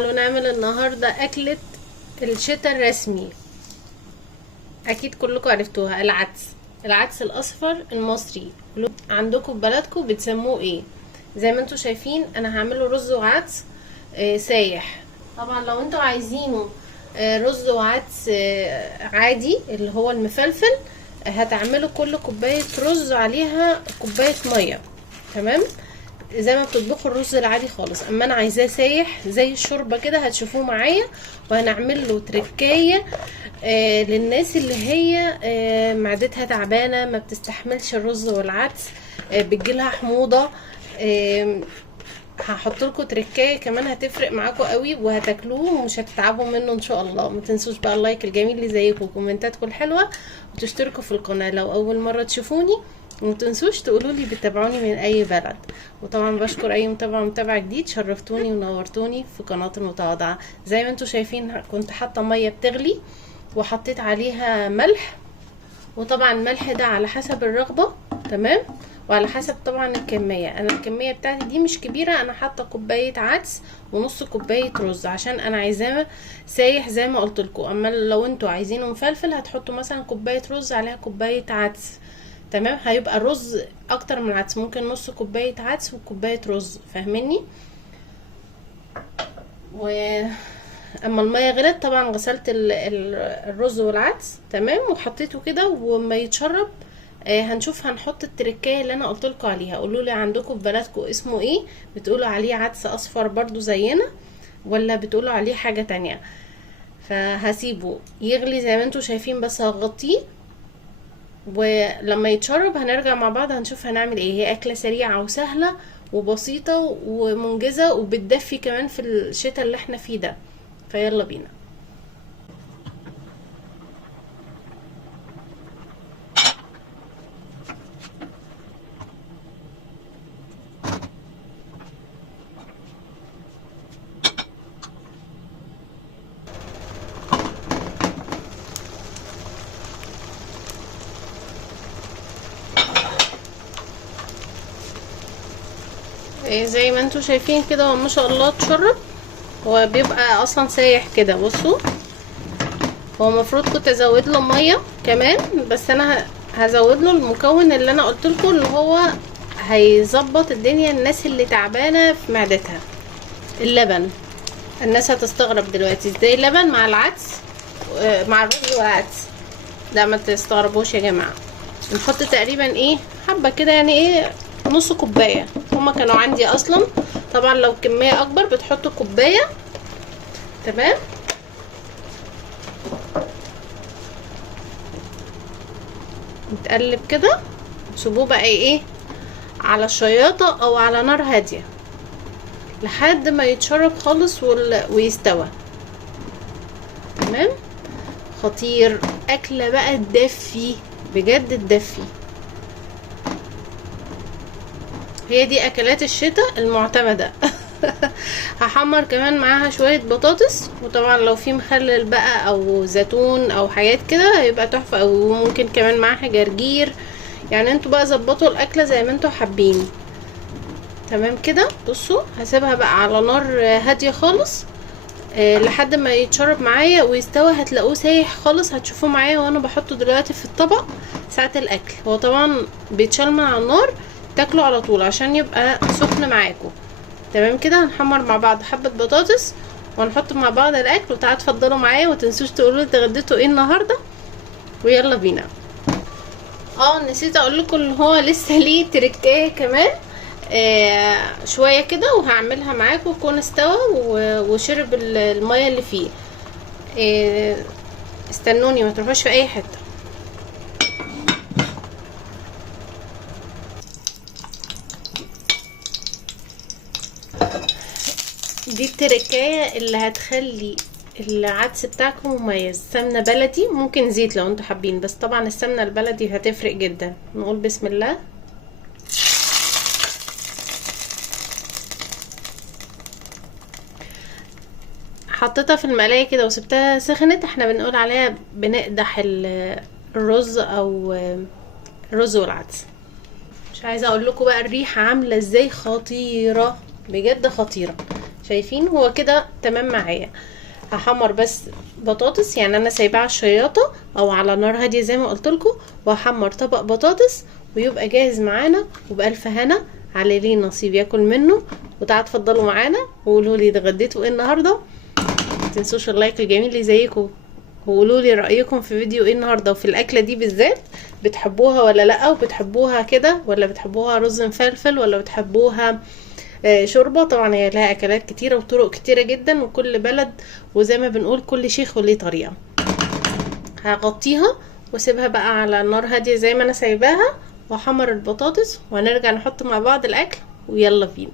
تعالوا نعمل النهاردة أكلة الشتاء الرسمي. أكيد كلكم عرفتوها، العدس الأصفر المصري. عندكم في بلدكم بتسموه ايه؟ زي ما انتوا شايفين أنا هعمله رز وعدس سايح. طبعا لو انتوا عايزينه رز وعدس عادي اللي هو المفلفل، هتعملوا كل كوباية رز عليها كوباية مية، تمام؟ زي ما بتطبخوا الرز العادي خالص. اما انا عايزاه سايح زي الشوربه كده، هتشوفوه معايا. وهنعمل له تركايه للناس اللي هي معدتها تعبانه، ما بتستحملش الرز والعدس، بتجيلها حموضه. هحط لكم تركايه كمان هتفرق معاكم قوي، وهتاكلوه ومش هتتعبوا منه ان شاء الله. ما تنسوش بقى اللايك الجميل اللي زيكم وكومنتاتكم الحلوه، وتشتركوا في القناه لو اول مره تشوفوني، ومتنسوش تقولوا لي بتتابعوني من اي بلد. وطبعا بشكر اي متابع جديد، شرفتوني ونورتوني في قناه المتواضعه. زي ما انتم شايفين كنت حاطه ميه بتغلي وحطيت عليها ملح، وطبعا الملح ده على حسب الرغبه، تمام؟ وعلى حسب طبعا الكميه. انا الكميه بتاعتي دي مش كبيره، انا حاطه كوبايه عدس ونص كوبايه رز عشان انا عايزاه سايح زي ما قلت لكم. اما لو انتوا عايزينه مفلفل هتحطوا مثلا كوبايه رز عليها كوبايه عدس، تمام؟ هيبقى الرز اكتر من العدس، ممكن نص كوبايه عدس وكوبايه رز، فاهميني؟ اما الميه غلت طبعا غسلت الرز والعدس، تمام؟ وحطيته كده وما يتشرب هنشوف هنحط التركايه اللي انا قلت لكم عليها. قولوا لي عندكم في بلدكم اسمه ايه؟ بتقولوا عليه عدس اصفر برضو زينا، ولا بتقولوا عليه حاجه تانية؟ فهسيبه يغلي زي ما انتم شايفين، بس هغطيه، ولما يتشرب هنرجع مع بعض هنشوف هنعمل ايه. هي اكله سريعه وسهله وبسيطه ومنجزه، وبتدفي كمان في الشتاء اللي احنا فيه ده. فيلا بينا. زي ما انتوا شايفين كده، هو ما شاء الله اتشرب. هو بيبقى اصلا سايح كده، بصوا. هو المفروض كنت ازود له ميه كمان، بس انا هزود له المكون اللي انا قلت لكم، اللي هو هيظبط الدنيا. الناس اللي تعبانه في معدتها، اللبن. الناس هتستغرب دلوقتي ازاي لبن مع العدس مع الرز والعدس؟ لا ما تستغربوش يا جماعه. نحط تقريبا ايه، حبه كده، يعني ايه، نص كوبايه. هما كانوا عندي اصلا. طبعا لو كميه اكبر بتحطوا كوبايه، تمام؟ نتقلب كده، سيبوه بقى ايه على الشياطه او على نار هاديه لحد ما يتشرب خالص ويستوى، تمام؟ خطير. اكله بقى تدفي بجد، تدفي. هي دي اكلات الشتاء المعتمده. هحمر كمان معاها شويه بطاطس، وطبعا لو في مخلل بقى او زيتون او حاجات كده هيبقى تحفه، او ممكن كمان معاها جرجير. يعني انتوا بقى ظبطوا الاكله زي ما انتوا حابين، تمام كده؟ بصوا هسيبها بقى على نار هاديه خالص لحد ما يتشرب معايا ويستوى. هتلاقوه سايح خالص، هتشوفوه معايا وانا بحطه دلوقتي في الطبق ساعه الاكل. هو طبعا بيتشال من على النار، تاكلوا على طول عشان يبقى سخن معاكم، تمام كده؟ هنحمر مع بعض حبه بطاطس وهنحط مع بعض الاكل. وتعالوا اتفضلوا معايا، ومتنسوش تقولوا لي اتغديتوا ايه النهارده. ويلا بينا. نسيت اقول لكم ان هو لسه ليه تركايه كمان شويه كده، وهعملها معاكم. يكون استوى وشرب الميه اللي فيه. استنوني، ما تروحوش في اي حته. دي التركايه اللي هتخلي العدس بتاعكم مميز. سمنه بلدي، ممكن زيت لو انتوا حابين، بس طبعا السمنه البلدي هتفرق جدا. نقول بسم الله. حطيتها في المقلايه كده وسبتها سخنت. احنا بنقول عليها بنقدح الرز او الرز والعدس. مش عايزه اقول لكم بقى الريحه عامله ازاي، خطيره بجد، خطيره. شايفين هو كده تمام معايا. هحمر بس بطاطس، يعني انا سايباها على الشياطه او على نار هاديه زي ما قلت لكم، وهحمر طبق بطاطس ويبقى جاهز معانا، وبألف هنا على ليه نصيب ياكل منه. وتعالوا اتفضلوا معانا وقولوا لي اتغديتوا ايه النهارده. متنسوش اللايك الجميل اللي زيكم، وقولوا لي رايكم في فيديو ايه النهارده وفي الاكله دي بالذات، بتحبوها ولا لا، وبتحبوها كده ولا بتحبوها رز مفلفل ولا بتحبوها شوربه. طبعا هي لها اكلات كتيره وطرق كتيره جدا، وكل بلد وزي ما بنقول كل شيخ وليه طريقه. هغطيها واسيبها بقى على نار هاديه زي ما انا سايباها، واحمر البطاطس وهنرجع نحط مع بعض الاكل، ويلا بينا.